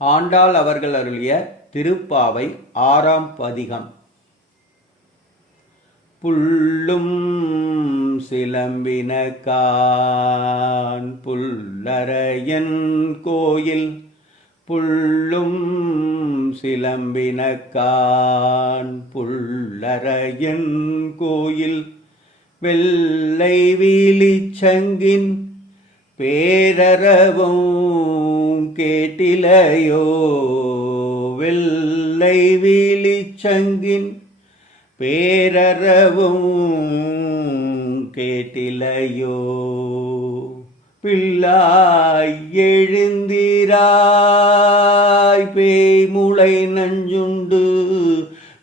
ஆண்டாள் அவர்கள் அருளிய திருப்பாவை 6ஆம் பதிகம். புள்ளும் சிலம்பினகான் புல்லரையன் கோயில், புள்ளும் சிலம்பினகான் புல்லரையன் கோயில், வெள்ளை விழிச்சங்கின் பேரறவும் கேட்டிலையோ, வெள்ளை விழிச்சங்கின் பேரறவும் கேட்டிலையோ, பிள்ளாய் எழுந்திராய் பேய்முளை நஞ்சுண்டு,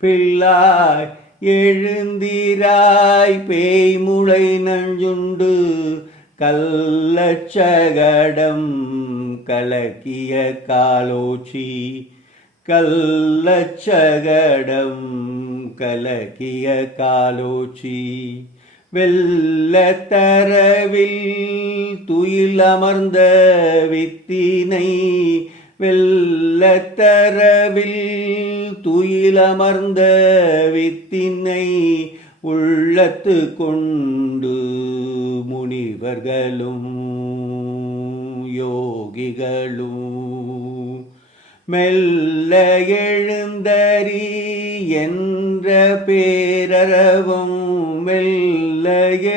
பிள்ளாய் எழுந்திராய் பேய்முளை நஞ்சுண்டு, கள்ளச்சகடம் கலக்கிய காலோச்சி, கள்ளச்சகடம் கலக்கிய காலோச்சி, வெள்ளத்தரவில் துயிலமர்ந்த வித்தினை, வெள்ளத்தரவில் துயிலமர்ந்த வித்தினை, உள்ளத்து கொண்டு முனிவர்களும் யோகிகளும் மெல்ல எழுந்தரி என்ற பேரறவும், மெல்ல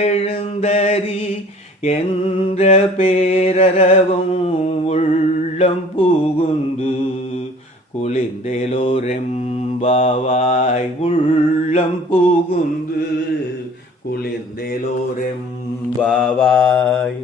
எழுந்தரி என்ற பேரறவும், உள்ளம் புகுந்து குளிர்ந்தேலோரெம்பாவாய், உள்ளம் புகுந்து குளிர்ந்தேலோரெம்பாவாய்.